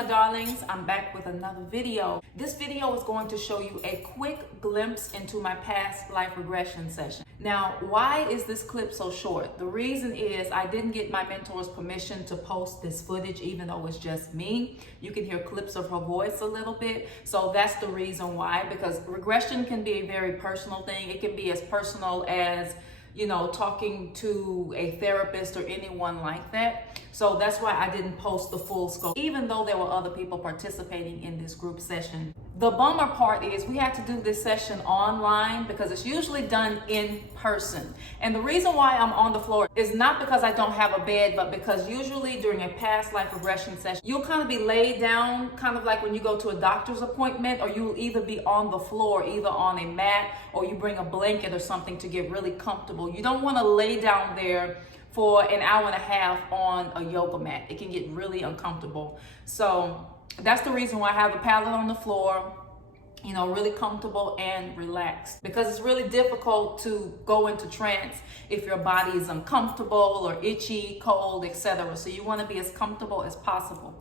my darlings, I'm back with another video. This video is going to show you a quick glimpse into my past life regression session. Now, why is this clip so short? The reason is I didn't get my mentor's permission to post this footage, even though it's just me. You can hear clips of her voice a little bit. So that's the reason why, because regression can be a very personal thing. It can be as personal as, you know, talking to a therapist or anyone like that. So that's why I didn't post the full scope, even though there were other people participating in this group session. The bummer part is we had to do this session online because it's usually done in person. And the reason why I'm on the floor is not because I don't have a bed, but because usually during a past life regression session, you'll kind of be laid down, kind of like when you go to a doctor's appointment, or you will either be on the floor, either on a mat, or you bring a blanket or something to get really comfortable. You don't want to lay down there for an hour and a half on a yoga mat. It can get really uncomfortable. So that's the reason why I have a pallet on the floor, you know, really comfortable and relaxed, because it's really difficult to go into trance if your body is uncomfortable or itchy, cold, etc. So you want to be as comfortable as possible.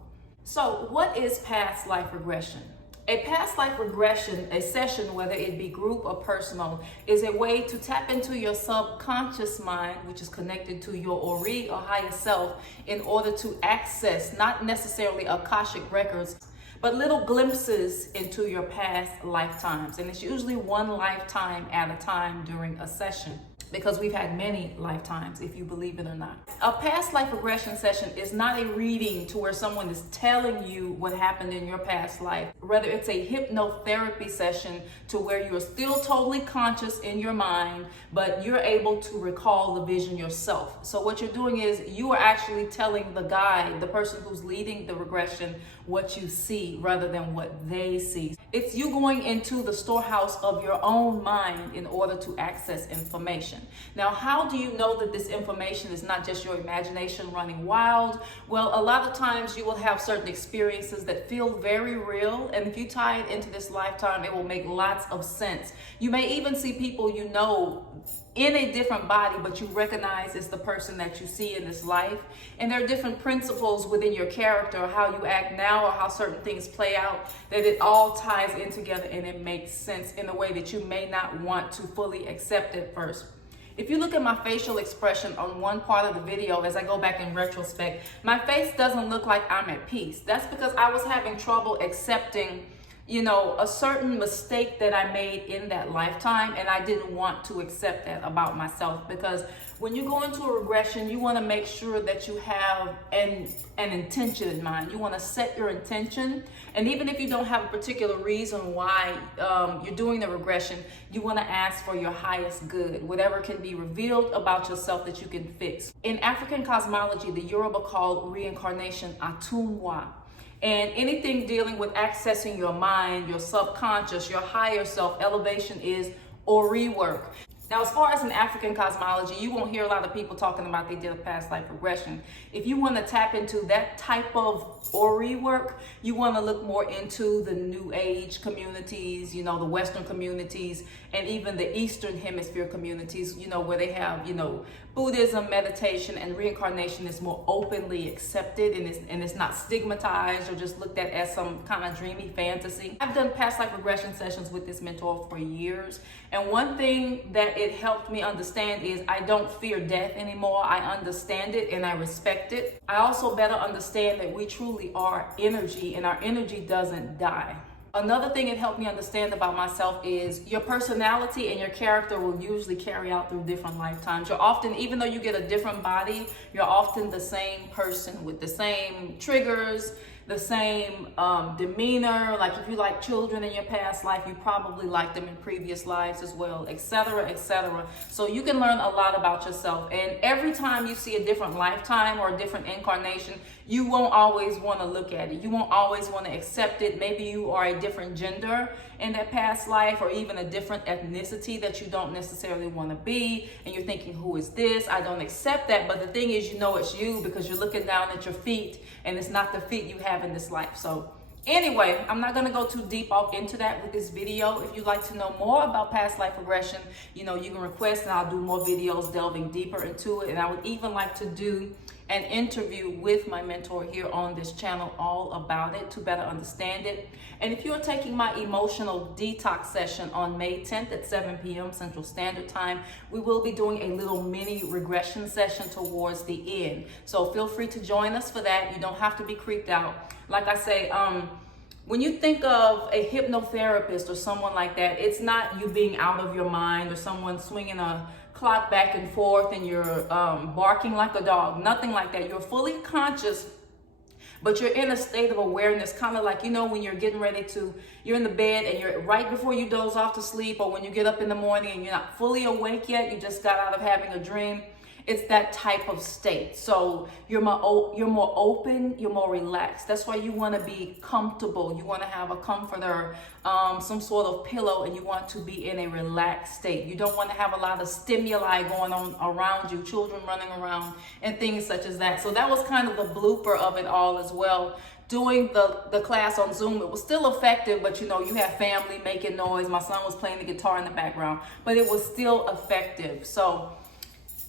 So what is past life regression? A past life regression, a session, whether it be group or personal, is a way to tap into your subconscious mind, which is connected to your Ori or higher self, in order to access not necessarily Akashic records, but little glimpses into your past lifetimes. And it's usually one lifetime at a time during a session, because we've had many lifetimes, if you believe it or not. A past life regression session is not a reading to where someone is telling you what happened in your past life. Rather, it's a hypnotherapy session to where you are still totally conscious in your mind, but you're able to recall the vision yourself. So what you're doing is you are actually telling the guide, the person who's leading the regression, what you see rather than what they see. It's you going into the storehouse of your own mind in order to access information. Now, how do you know that this information is not just your imagination running wild? Well, a lot of times you will have certain experiences that feel very real, and if you tie it into this lifetime, it will make lots of sense. You may even see people you know in a different body, but you recognize it's the person that you see in this life. And there are different principles within your character, how you act now or how certain things play out, that it all ties in together and it makes sense in a way that you may not want to fully accept at first. If you look at my facial expression on one part of the video, as I go back in retrospect, my face doesn't look like I'm at peace. That's because I was having trouble accepting, you know, a certain mistake that I made in that lifetime, and I didn't want to accept that about myself. Because when you go into a regression, you want to make sure that you have an intention in mind. You want to set your intention, and even if you don't have a particular reason why you're doing the regression, you want to ask for your highest good, whatever can be revealed about yourself that you can fix. In African cosmology, the Yoruba call reincarnation Atunwa. And anything dealing with accessing your mind, your subconscious, your higher self, elevation is Ori work. Now, as far as in African cosmology, you won't hear a lot of people talking about they did a past life regression. If you want to tap into that type of Ori work, you want to look more into the New Age communities, you know, the Western communities, and even the Eastern Hemisphere communities, you know, where they have, you know, Buddhism, meditation, and reincarnation is more openly accepted, and it's not stigmatized or just looked at as some kind of dreamy fantasy. I've done past life regression sessions with this mentor for years, and one thing that it helped me understand is I don't fear death anymore. I understand it and I respect it. I also better understand that we truly are energy, and our energy doesn't die. Another thing it helped me understand about myself is your personality and your character will usually carry out through different lifetimes. You're often, even though you get a different body, you're often the same person with the same triggers, the same demeanor. Like if you like children in your past life, you probably liked them in previous lives as well, etc., etc. So you can learn a lot about yourself. And every time you see a different lifetime or a different incarnation, you won't always want to look at it. You won't always want to accept it. Maybe you are a different gender in that past life, or even a different ethnicity that you don't necessarily want to be. And you're thinking, who is this? I don't accept that. But the thing is, you know it's you because you're looking down at your feet and it's not the feet you have in this life. So anyway, I'm not going to go too deep off into that with this video. If you'd like to know more about past life regression, you know, you can request and I'll do more videos delving deeper into it. And I would even like to do an interview with my mentor here on this channel all about it to better understand it. And if you're taking my emotional detox session on May 10th at 7 p.m. Central Standard Time, we will be doing a little mini regression session towards the end. So feel free to join us for that. You don't have to be creeped out. Like I say, when you think of a hypnotherapist or someone like that, it's not you being out of your mind or someone swinging a clock back and forth and you're barking like a dog. Nothing like that. You're fully conscious, but you're in a state of awareness, kind of like, you know, when you're getting ready to, you're in the bed and you're right before you doze off to sleep, or when you get up in the morning and you're not fully awake yet, you just got out of having a dream. It's that type of state. So you're more open, you're more relaxed. That's why you want to be comfortable. You want to have a comforter, some sort of pillow, and you want to be in a relaxed state. You don't want to have a lot of stimuli going on around you, children running around and things such as that. So that was kind of the blooper of it all as well. Doing the class on Zoom, it was still effective, but you know, you have family making noise. My son was playing the guitar in the background, but it was still effective. So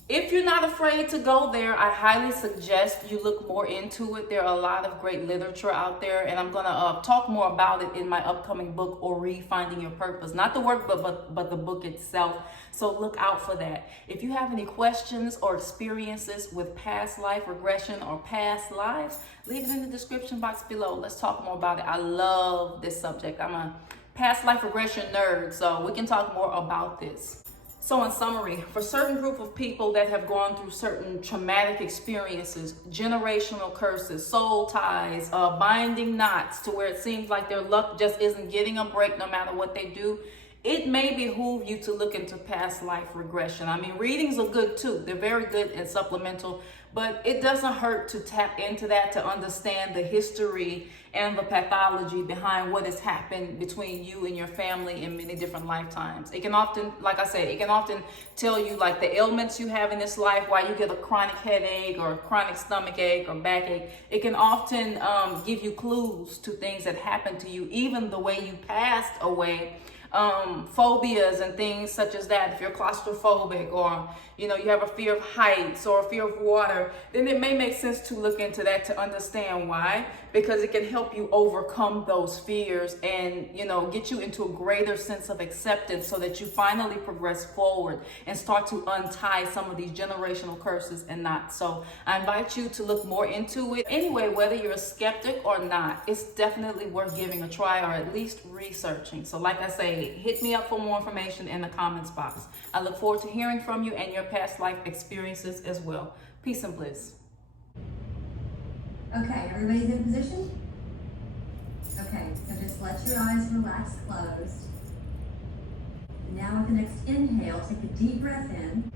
if you're not afraid to go there, I highly suggest you look more into it. There are a lot of great literature out there, and I'm gonna talk more about it in my upcoming book, or Finding Your Purpose. Not the work, but the book itself. So look out for that. If you have any questions or experiences with past life regression or past lives, leave it in the description box below. Let's talk more about it. I love this subject. I'm a past life regression nerd, so we can talk more about this. So in summary, for certain group of people that have gone through certain traumatic experiences, generational curses, soul ties, binding knots to where it seems like their luck just isn't getting a break no matter what they do, it may behoove you to look into past life regression. I mean, readings are good too. They're very good and supplemental, but it doesn't hurt to tap into that to understand the history and the pathology behind what has happened between you and your family in many different lifetimes. It can often, like I said, it can often tell you like the ailments you have in this life, why you get a chronic headache or chronic stomach ache or backache. It can often give you clues to things that happened to you, even the way you passed away. Phobias and things such as that. If you're claustrophobic, or you know, you have a fear of heights or a fear of water, then it may make sense to look into that to understand why, because it can help you overcome those fears and, you know, get you into a greater sense of acceptance so that you finally progress forward and start to untie some of these generational curses and knots. So I invite you to look more into it. Anyway, whether you're a skeptic or not, it's definitely worth giving a try, or at least researching. So like I say, hit me up for more information in the comments box. I look forward to hearing from you and your past life experiences as well. Peace and bliss. Okay, everybody's in position? Okay, so just let your eyes relax closed. Now with the next inhale, take a deep breath in.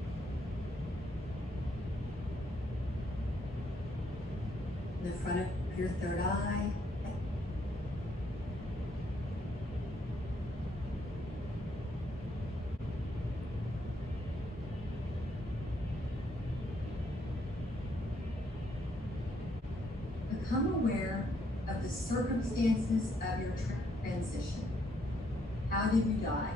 In the front of your third eye. Become aware of the circumstances of your transition. How did you die?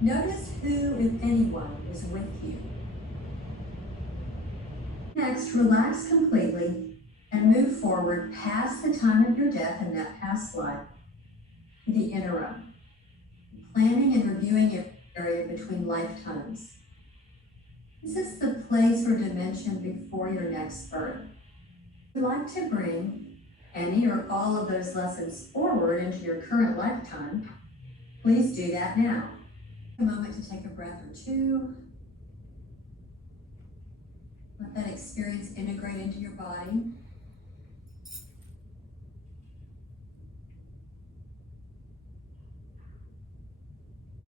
Notice who, if anyone, is with you. Next, relax completely and move forward past the time of your death in that past life to the interim, planning and reviewing your area between lifetimes. This is the place or dimension before your next birth. If you'd like to bring any or all of those lessons forward into your current lifetime, please do that now. A moment to take a breath or two. Let that experience integrate into your body.